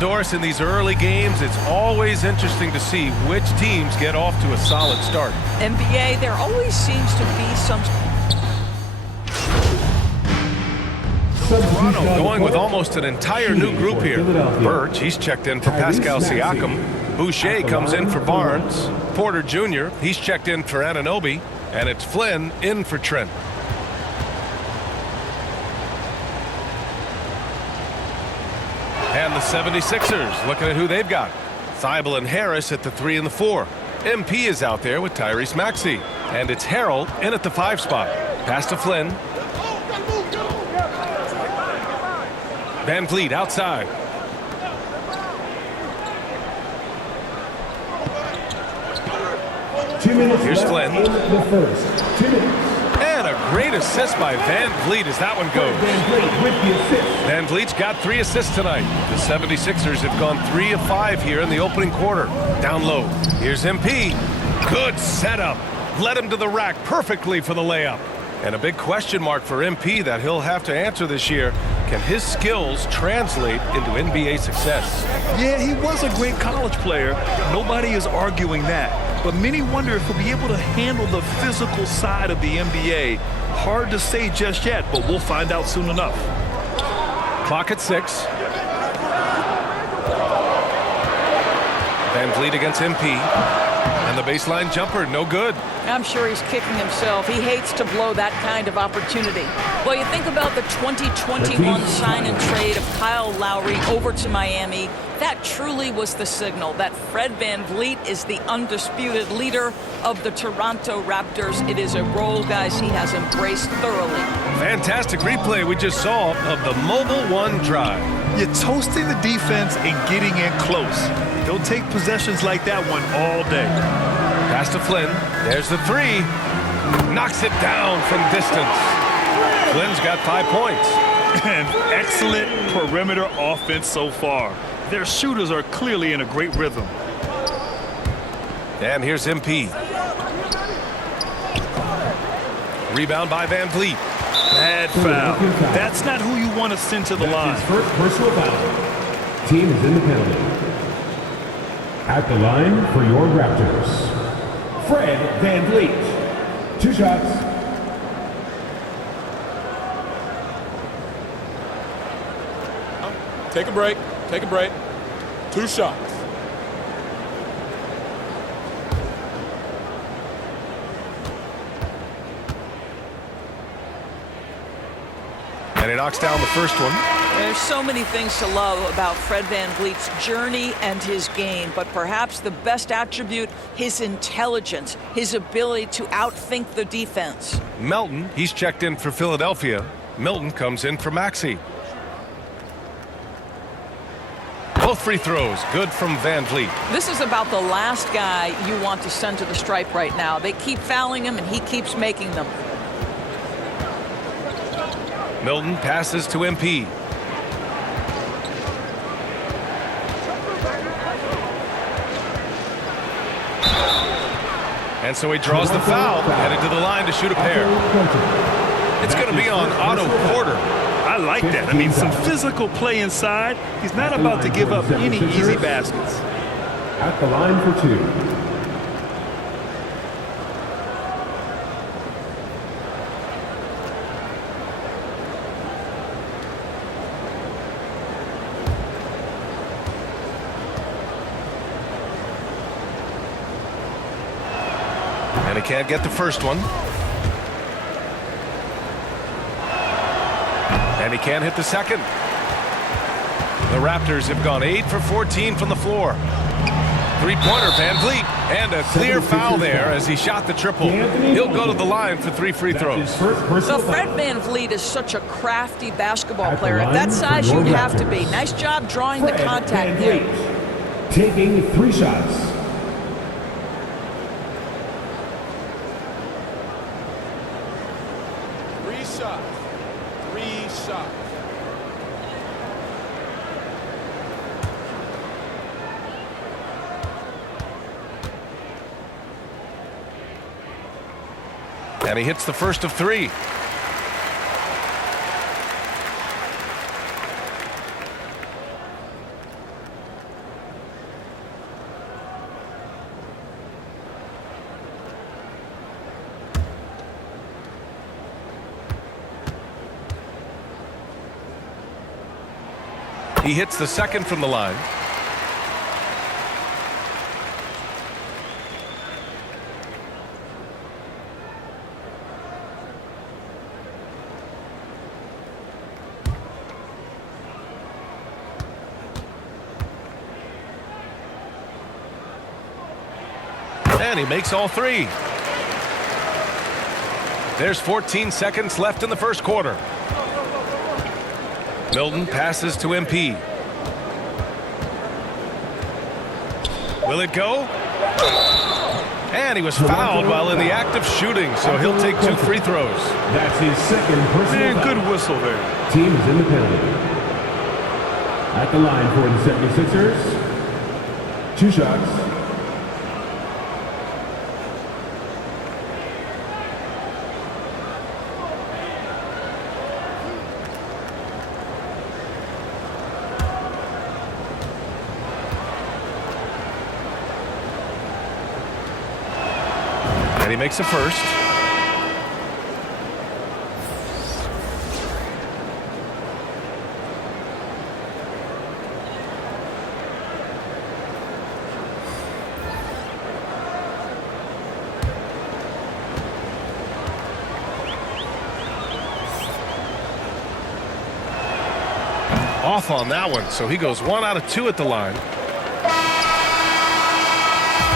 Doris, in these early games, it's always interesting to see which teams get off to a solid start. NBA, there always seems to be some... Toronto going with almost an entire new group here. Birch, he's checked in for Pascal Siakam. Boucher comes in for Barnes. Porter Jr., he's checked in for Anunoby. And it's Flynn in for Trent. And the 76ers, looking at who they've got. Thibault and Harris at the 3 and the 4. MP is out there with Tyrese Maxey. And it's Harrell in at the 5 spot. Pass to Flynn. Van Vliet outside. Here's Flynn. And a great assist by Van Vliet as that one goes. Van Vliet's got 3 assists tonight. The 76ers have gone 3 of 5 here in the opening quarter. Down low. Here's MP. Good setup. Led him to the rack perfectly for the layup. And a big question mark for MP that he'll have to answer this year. Can his skills translate into NBA success? Yeah, he was a great college player. Nobody is arguing that. But many wonder if he'll be able to handle the physical side of the NBA. Hard to say just yet, but we'll find out soon enough. Clock at 6. Van Vliet against MP. And the baseline jumper, no good. I'm sure he's kicking himself. He hates to blow that kind of opportunity. Well, you think about the 2021 sign and trade of Kyle Lowry over to Miami. That truly was the signal that Fred VanVleet is the undisputed leader of the Toronto Raptors. It is a role, guys, he has embraced thoroughly. Fantastic replay we just saw of the Mobile One drive. You're toasting the defense and getting in close. They'll take possessions like that one all day. Pass to Flynn. There's the 3. Knocks it down from distance. Flynn's got 5 points. And excellent perimeter offense so far. Their shooters are clearly in a great rhythm. And here's MP. Rebound by Van Vliet. Bad foul. That's not who you want to send to the line. First personal foul. Team is in the penalty. At the line for your Raptors, Fred VanVleet. 2 shots. Take a break. Take a break. 2 shots. And he knocks down the first one. There's so many things to love about Fred VanVleet's journey and his game, but perhaps the best attribute, his intelligence, his ability to outthink the defense. Melton, he's checked in for Philadelphia. Milton comes in for Maxey. Both free throws, good from Van Vliet. This is about the last guy you want to send to the stripe right now. They keep fouling him, and he keeps making them. Milton passes to MP. And so he draws the foul, headed to the line to shoot a pair. It's going to be on Otto Porter. I like that. I mean, some physical play inside. He's not about to give up any easy baskets. At the line for 2. And he can't get the first one. And he can't hit the second. The Raptors have gone 8 for 14 from the floor. 3-pointer, Van Vliet. And a clear foul there as he shot the triple. He'll go to the line for 3 free throws. So Fred VanVleet is such a crafty basketball player. At that size, you'd have to be. Nice job drawing the contact there. Taking 3 shots. And he hits the first of 3. He hits the second from the line. And he makes all three. There's 14 seconds left in the first quarter. Milton passes to MP. Will it go? And he was fouled while in the act of shooting, so he'll take 2 free throws. That's his second personal foul. Good whistle there. Team is in the penalty. At the line for the 76ers. 2 shots. And he makes a first. Off on that one, so he goes 1 out of 2 at the line.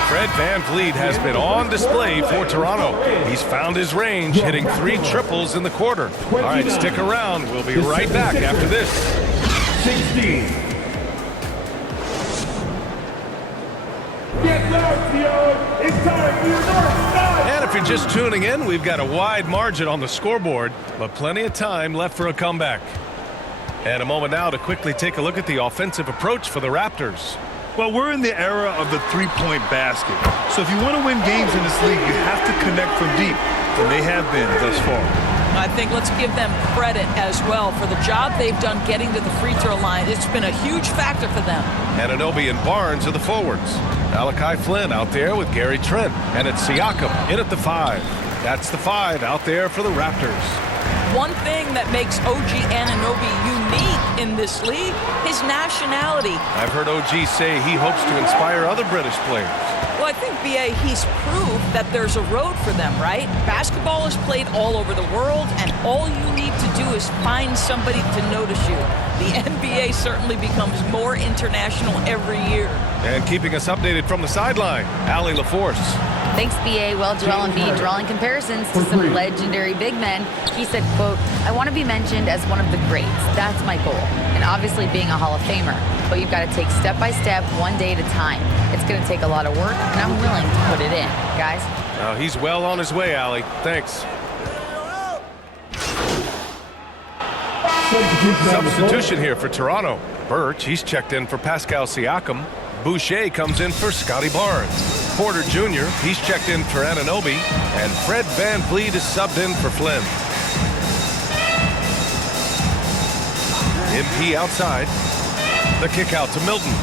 Fred VanVleet has been on display for Toronto. He's found his range, hitting 3 triples in the quarter. All right, stick around. We'll be right back after this. 16. Get loud, Theo. It's time for your north side. And if you're just tuning in, we've got a wide margin on the scoreboard, but plenty of time left for a comeback. And a moment now to quickly take a look at the offensive approach for the Raptors. Well, we're in the era of the three-point basket. So if you want to win games in this league, you have to connect from deep, and they have been thus far. I think let's give them credit as well for the job they've done getting to the free throw line. It's been a huge factor for them. Anunoby and Barnes are the forwards. Malachi Flynn out there with Gary Trent. And it's Siakam in at the 5. That's the 5 out there for the Raptors. One thing that makes OG Anunoby unique in this league, his nationality. I've heard OG say he hopes to inspire other British players. Well, I think, B.A., he's proved that there's a road for them, right? Basketball is played all over the world, and all you need to do is find somebody to notice you. The NBA certainly becomes more international every year. And keeping us updated from the sideline, Allie LaForce. Thanks, B.A. Well, Joel Embiid drawing comparisons to some legendary big men. He said, quote, "I want to be mentioned as one of the greats. That's my goal. And obviously being a Hall of Famer. But you've got to take step by step, one day at a time. It's going to take a lot of work, and I'm willing to put it in. Guys?" He's well on his way, Allie. Thanks. Substitution here for Toronto. Birch, he's checked in for Pascal Siakam. Boucher comes in for Scotty Barnes. Porter Jr., he's checked in for Anunoby. And Fred VanVleet is subbed in for Flynn. MP outside. The kick out to Milton.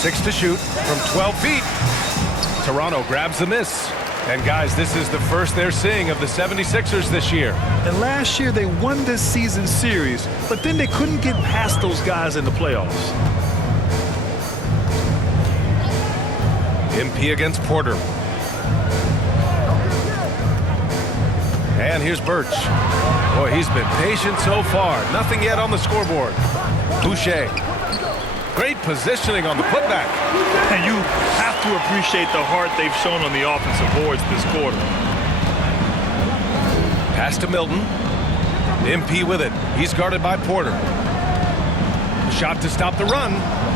6 to shoot from 12 feet. Toronto grabs the miss. And guys, this is the first they're seeing of the 76ers this year. And last year they won this season series, but then they couldn't get past those guys in the playoffs. MP against Porter. And here's Birch. Boy, he's been patient so far. Nothing yet on the scoreboard. Boucher. Great positioning on the putback. And you have to appreciate the heart they've shown on the offensive boards this quarter. Pass to Milton. MP with it. He's guarded by Porter. Shot to stop the run.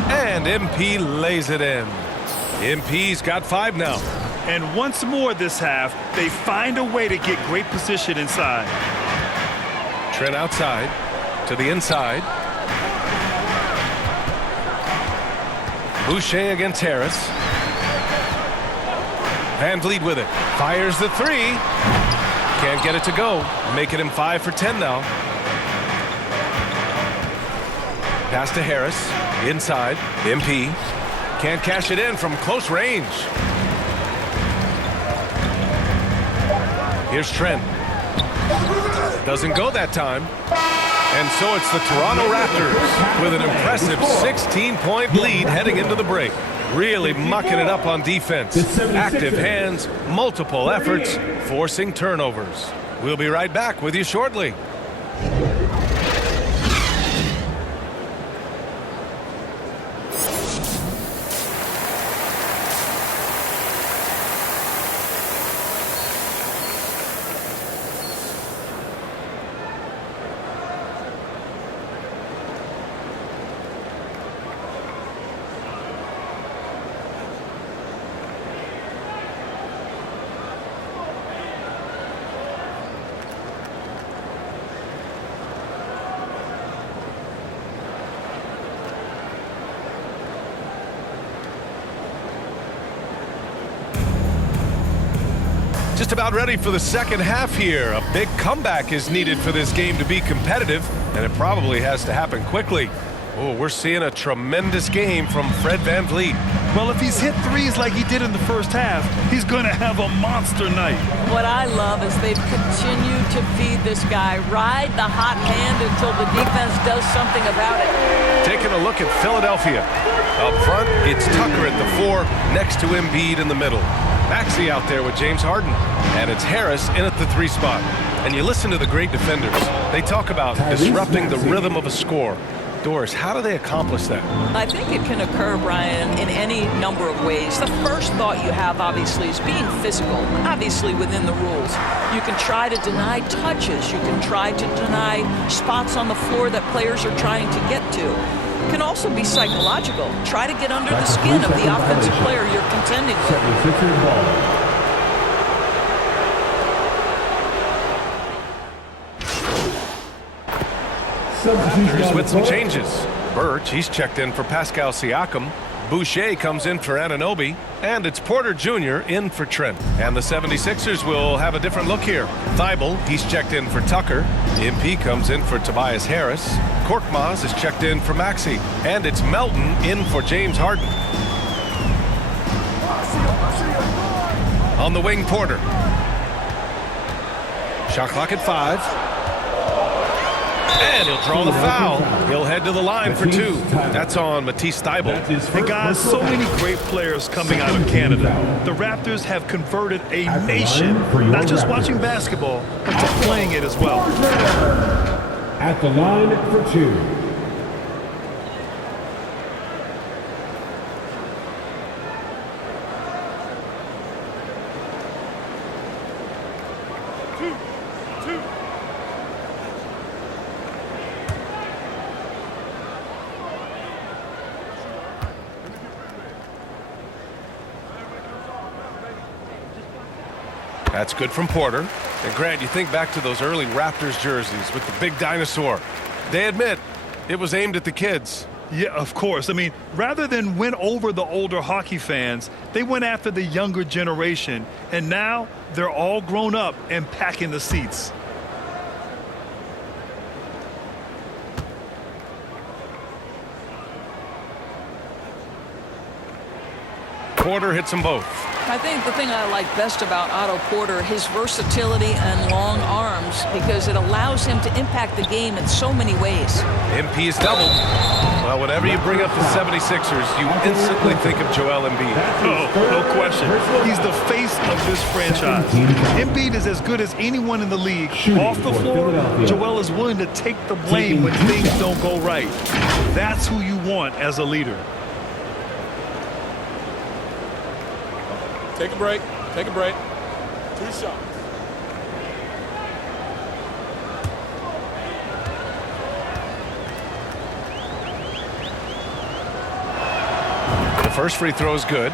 And MP lays it in. MP's got 5 now. And once more this half, they find a way to get great position inside. Trent outside to the inside. Boucher against Harris. VanVleet with it. Fires the 3. Can't get it to go. Making him 5 for 10 now. Pass to Harris. Inside. MP. Can't cash it in from close range. Here's Trent. Doesn't go that time. And so it's the Toronto Raptors with an impressive 16-point lead heading into the break. Really mucking it up on defense. Active hands, multiple efforts, forcing turnovers. We'll be right back with you shortly. Just about ready for the second half here. A big comeback is needed for this game to be competitive, and it probably has to happen quickly. Oh, we're seeing a tremendous game from Fred VanVleet. Well, if he's hit threes like he did in the first half, he's going to have a monster night. What I love is they've continued to feed this guy. Ride the hot hand until the defense does something about it. Taking a look at Philadelphia. Up front, it's Tucker at the 4, next to Embiid in the middle. Maxey out there with James Harden. And it's Harris in at the 3 spot. And you listen to the great defenders. They talk about disrupting the rhythm of a score. Doris, how do they accomplish that? I think it can occur, Brian, in any number of ways. The first thought you have, obviously, is being physical, obviously within the rules. You can try to deny touches. You can try to deny spots on the floor that players are trying to get to. It can also be psychological. Try to get under the skin of the offensive player you're contending with. Raptors with some changes. Birch, he's checked in for Pascal Siakam. Boucher comes in for Anunoby. And it's Porter Jr. in for Trent. And the 76ers will have a different look here. Thibault, he's checked in for Tucker. MP comes in for Tobias Harris. Korkmaz is checked in for Maxey. And it's Melton in for James Harden. On the wing, Porter. Shot clock at 5. And he'll draw the foul. He'll head to the line for 2. That's on Matisse Thibault. And guys, so many great players coming out of Canada. The Raptors have converted a nation, not just watching basketball, but to playing it as well. At the line for 2. That's good from Porter. And Grant, you think back to those early Raptors jerseys with the big dinosaur. They admit it was aimed at the kids. Yeah, of course. I mean, rather than win over the older hockey fans, they went after the younger generation. And now they're all grown up and packing the seats. Porter hits them both. I think the thing I like best about Otto Porter, his versatility and long arms, because it allows him to impact the game in so many ways. MP is doubled. Well, whenever you bring up the 76ers, you instantly think of Joel Embiid. Oh, no question. He's the face of this franchise. Embiid is as good as anyone in the league. Off the floor, Joel is willing to take the blame when things don't go right. That's who you want as a leader. Take a break. Take a break. 2 shots. The first free throw is good.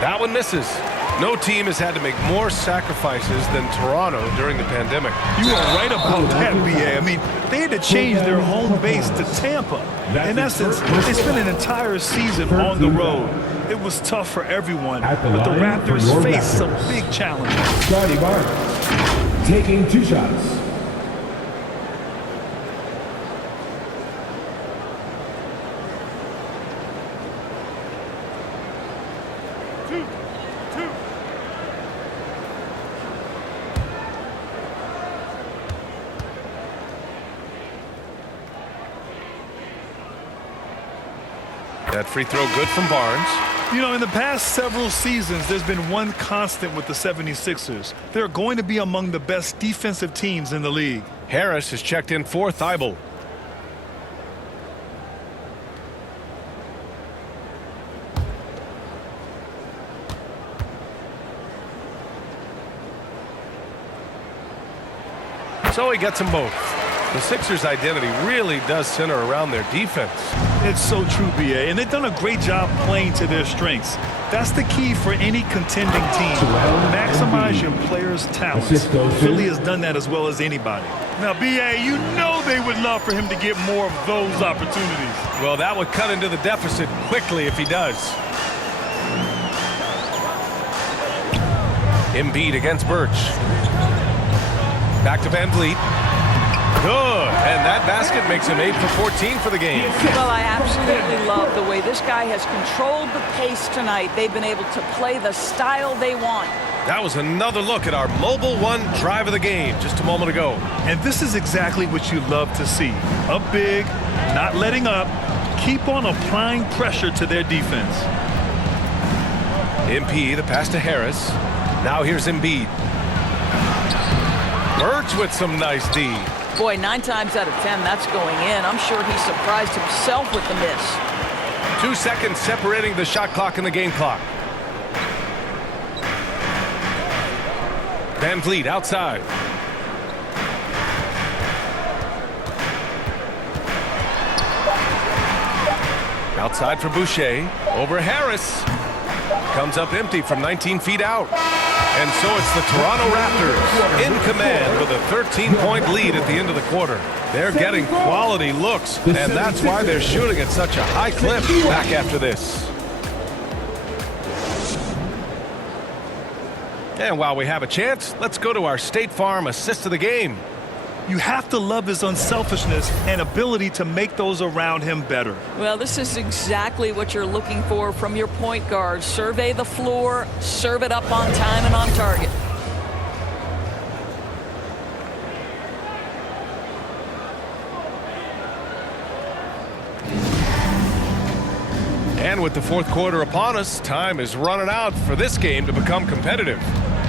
That one misses. No team has had to make more sacrifices than Toronto during the pandemic. You are right about that, B.A. I mean, they had to change their home base to Tampa. In essence, they spent an entire season on the road. It was tough for everyone, but the Raptors faced some big challenges. Scotty Barnes. taking 2 shots. That free throw good from Barnes. You know, in the past several seasons, there's been one constant with the 76ers. They're going to be among the best defensive teams in the league. Harris has checked in for Thibault. So he gets them both. The Sixers' identity really does center around their defense. It's so true, BA, and they've done a great job playing to their strengths. That's the key for any contending team. Maximize your players' talents. Philly has done that as well as anybody. Now, BA, you know they would love for him to get more of those opportunities. Well, that would cut into the deficit quickly if he does. Embiid against Birch. Back to Van Vliet. Good, and that basket makes him 8 for 14 for the game. Well, I absolutely love the way this guy has controlled the pace tonight. They've been able to play the style they want. That was another look at our Mobile One drive of the game just a moment ago. And this is exactly what you love to see. Up big, not letting up, keep on applying pressure to their defense. MP, the pass to Harris. Now here's Embiid. Birch with some nice D. Boy, 9 times out of 10, that's going in. I'm sure he surprised himself with the miss. 2 seconds separating the shot clock and the game clock. Van Vliet outside. Outside for Boucher. Over Harris. Comes up empty from 19 feet out. And so it's the Toronto Raptors in command with a 13-point lead at the end of the quarter. They're getting quality looks, and that's why they're shooting at such a high clip back after this. And while we have a chance, let's go to our State Farm assist of the game. You have to love his unselfishness and ability to make those around him better. Well, this is exactly what you're looking for from your point guard. Survey the floor, serve it up on time and on target. And with the fourth quarter upon us, time is running out for this game to become competitive.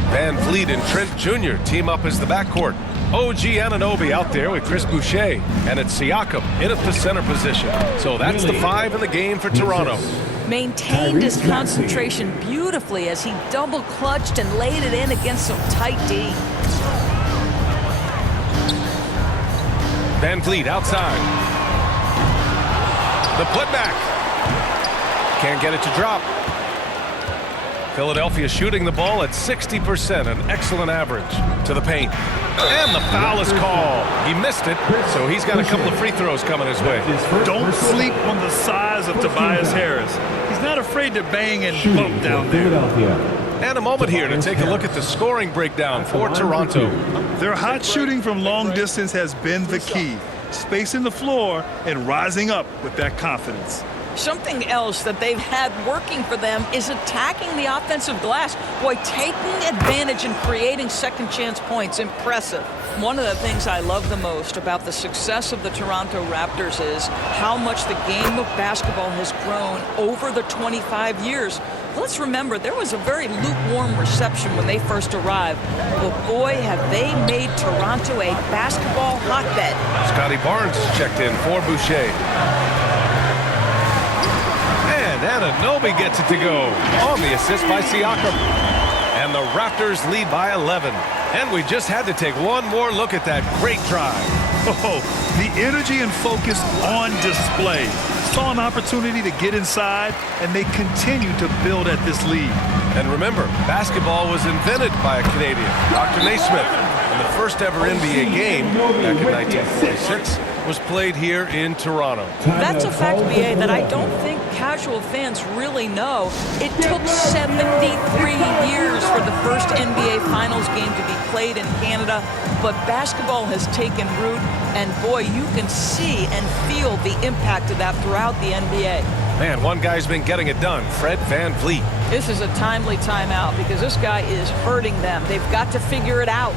Van Vliet and Trent Jr. team up as the backcourt. OG Anunoby out there with Chris Boucher, and it's Siakam in at the center position. So that's the 5 in the game for Toronto. Maintained his concentration beautifully as he double clutched and laid it in against some tight D. Van Vliet outside. The putback. Can't get it to drop. Philadelphia shooting the ball at 60%, an excellent average. To the paint. And the foul is called. He missed it, so he's got a couple of free throws coming his way. Don't sleep on the size of Tobias Harris. He's not afraid to bang and bump down there. And a moment here to take a look at the scoring breakdown for Toronto. Their hot shooting from long distance has been the key. Spacing the floor and rising up with that confidence. Something else that they've had working for them is attacking the offensive glass. Boy, taking advantage and creating second chance points. Impressive. One of the things I love the most about the success of the Toronto Raptors is how much the game of basketball has grown over the 25 years. Let's remember, there was a very lukewarm reception when they first arrived. But boy, have they made Toronto a basketball hotbed. Scotty Barnes checked in for Boucher. Anunoby gets it to go on the assist by Siakam. And the Raptors lead by 11. And we just had to take one more look at that great drive. Oh, the energy and focus on display. Saw an opportunity to get inside, and they continue to build at this lead. And remember, basketball was invented by a Canadian, Dr. Naismith. And the first ever NBA game back in 1946 was played here in Toronto. That's a fact, BA, that I don't think casual fans really know. It took 73 years for the first NBA Finals game to be played in Canada, but basketball has taken root, and boy, you can see and feel the impact of that throughout the NBA. Man, one guy's been getting it done, Fred VanVleet. This is a timely timeout because this guy is hurting them. They've got to figure it out.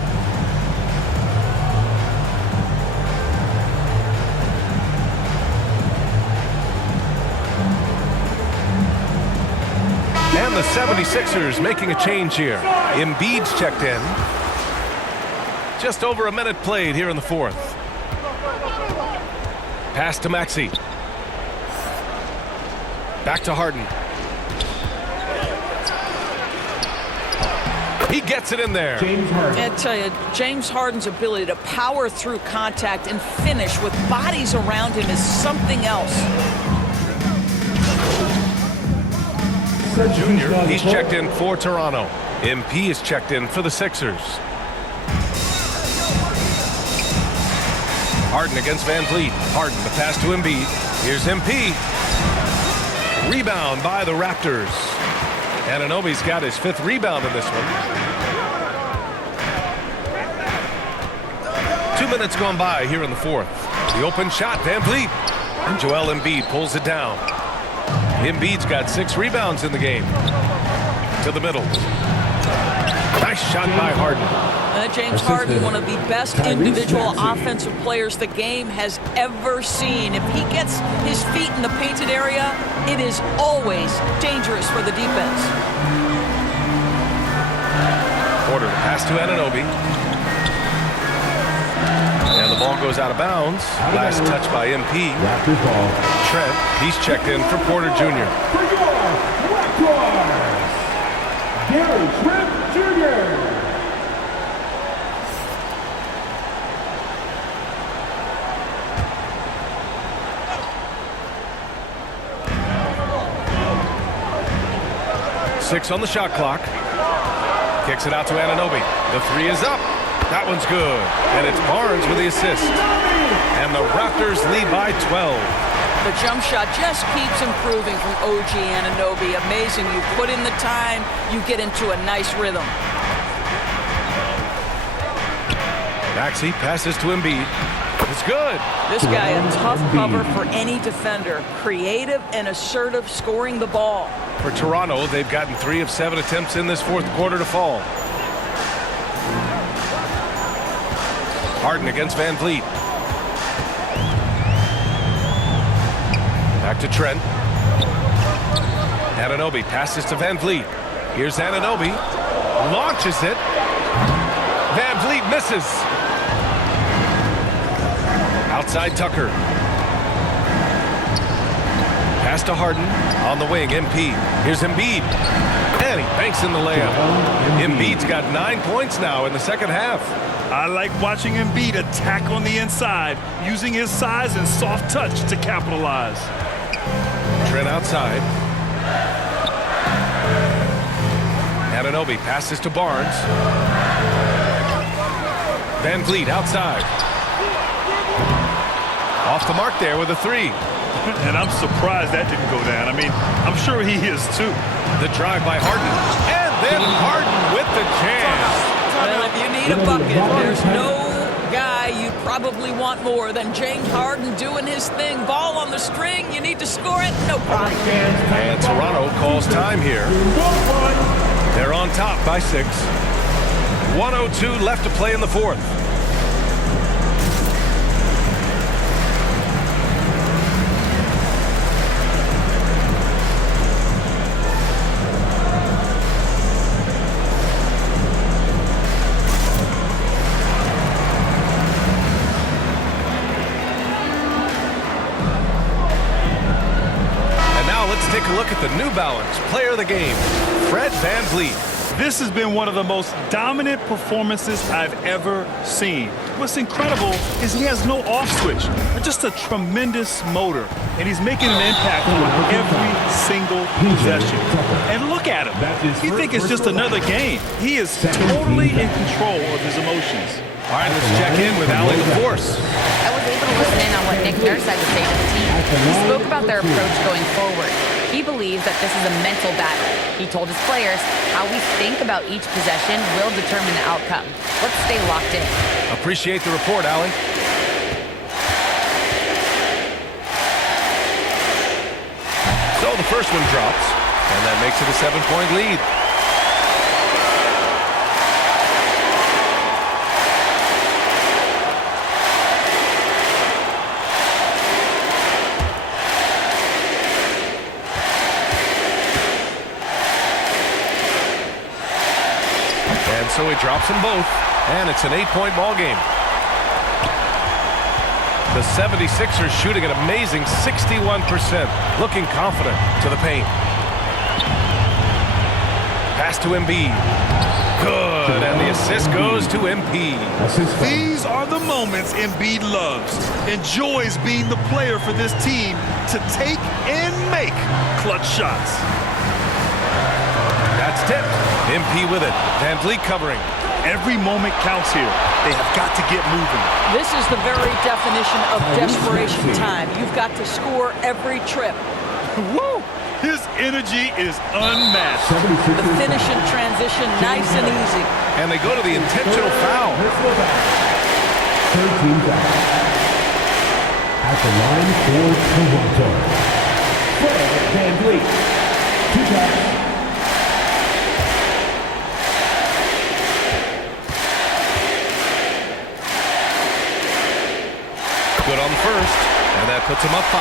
And the 76ers making a change here. Embiid's checked in. Just over a minute played here in the fourth. Pass to Maxey. Back to Harden. He gets it in there. I tell you, James Harden's ability to power through contact and finish with bodies around him is something else. Junior, he's checked in for Toronto. MP is checked in for the Sixers. Harden against VanVleet. Harden, the pass to Embiid. Here's MP. Rebound by the Raptors. Anunoby's got his 5th rebound in this one. 2 minutes gone by here in the fourth. The open shot, VanVleet. And Joel Embiid pulls it down. Embiid's got 6 rebounds in the game. To the middle. Nice shot by Harden. James Harden, one of the best individual offensive players the game has ever seen. If he gets his feet in the painted area, it is always dangerous for the defense. Porter, pass to Anunoby. And the ball goes out of bounds. Last touch by MP. Trent, he's checked in for Porter Jr. Gary Trent Jr. Six on the shot clock. Kicks it out to Anunoby. The 3 is up. That one's good. And it's Barnes with the assist. And the Raptors lead by 12. The jump shot just keeps improving from OG Anunoby. Amazing. You put in the time, you get into a nice rhythm. Maxey passes to Embiid. It's good. This guy, a tough cover for any defender. Creative and assertive scoring the ball. For Toronto, they've gotten 3 of 7 attempts in this fourth quarter to fall. Harden against VanVleet. Back to Trent. Anunoby passes to VanVleet. Here's Anunoby. Launches it. VanVleet misses. Outside Tucker. Pass to Harden. On the wing, MP. Here's Embiid. And he banks in the layup. Embiid's got 9 points now in the second half. I like watching Embiid attack on the inside, using his size and soft touch to capitalize. Trent outside. Anunoby passes to Barnes. VanVleet outside. Off the mark there with a 3. And I'm surprised that didn't go down. I mean, I'm sure he is too. The drive by Harden. And then Harden with the chance. Well, if you need a bucket, there's no guy you probably want more than James Harden doing his thing. Ball on the string, you need to score it, no problem. And Toronto calls time here. They're on top by 6. 1:02 left to play in the fourth. Take a look at the New Balance player of the game, Fred VanVleet. This has been one of the most dominant performances I've ever seen. What's incredible is he has no off switch, just a tremendous motor, and he's making an impact on every single possession. And look at him. You think it's just another game. He is totally in control of his emotions. All right, let's check in with Allie LaForce. I was able to listen in on what Nick Nurse had to say to the team. He spoke about their approach going forward. He believes that this is a mental battle. He told his players, how we think about each possession will determine the outcome. Let's stay locked in. Appreciate the report, Allie. So the first one drops, and that makes it a 7-point lead. So he drops them both, and it's an 8-point ball game. The 76ers shooting an amazing 61%, looking confident to the paint. Pass to Embiid. Good, and the assist goes to Embiid. These are the moments Embiid loves. Enjoys being the player for this team to take and make clutch shots. That's tipped. MP with it. Van Vliet covering. Every moment counts here. They have got to get moving. This is the very definition of desperation time. You've got to score every trip. Woo! His energy is unmatched. The finish in transition, nice and easy. And they go to the intentional foul. 13 foul. At the line for Toronto, Fred Van Vliet. 2 shots. Good on the first, and that puts him up 5.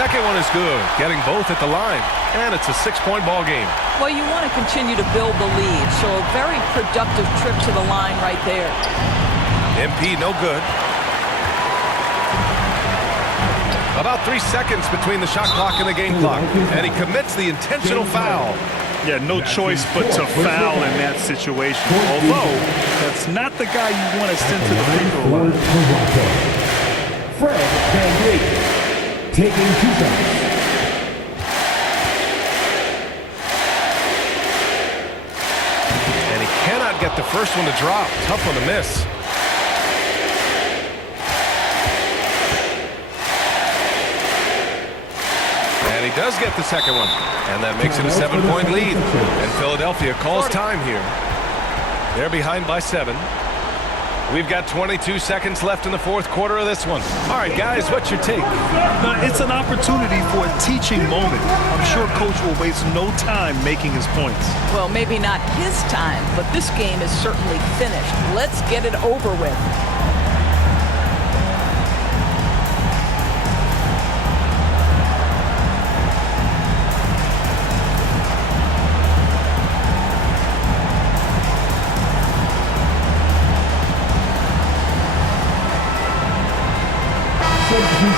Second one is good, getting both at the line, and it's a 6-point ball game. Well, you want to continue to build the lead, so a very productive trip to the line right there. MP no good. About 3 seconds between the shot clock and the game clock, and he commits the intentional foul. Yeah, no choice but to foul in that situation. Although, that's not the guy you want to send to the free throw line. Fred Van Vliet taking 2 shots. And he cannot get the first one to drop. Tough one to miss. And he does get the second one. And that makes it a 7-point lead. And Philadelphia calls time here. They're behind by 7. We've got 22 seconds left in the fourth quarter of this one. All right, guys, what's your take? It's an opportunity for a teaching moment. I'm sure Coach will waste no time making his points. Well, maybe not his time, but this game is certainly finished. Let's get it over with.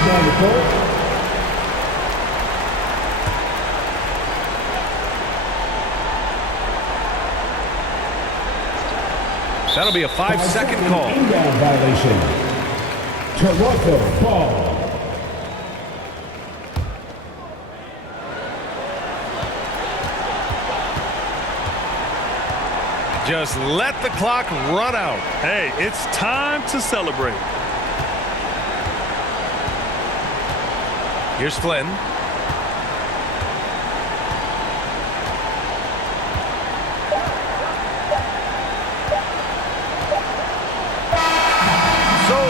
Down the court. That'll be a 5-second call. Inbound violation. Toronto ball. Just let the clock run out. Hey, it's time to celebrate. Here's Flynn. So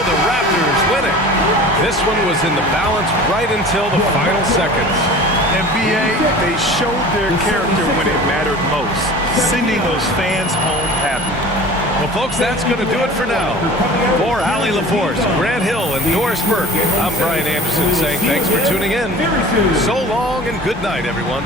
the Raptors win it. This one was in the balance right until the final seconds. NBA, they showed their character when it mattered most, sending those fans home happy. Well, folks, that's going to do it for now. For Allie LaForce, Grant Hill, and Doris Burke, I'm Brian Anderson saying thanks for tuning in. So long and good night, everyone.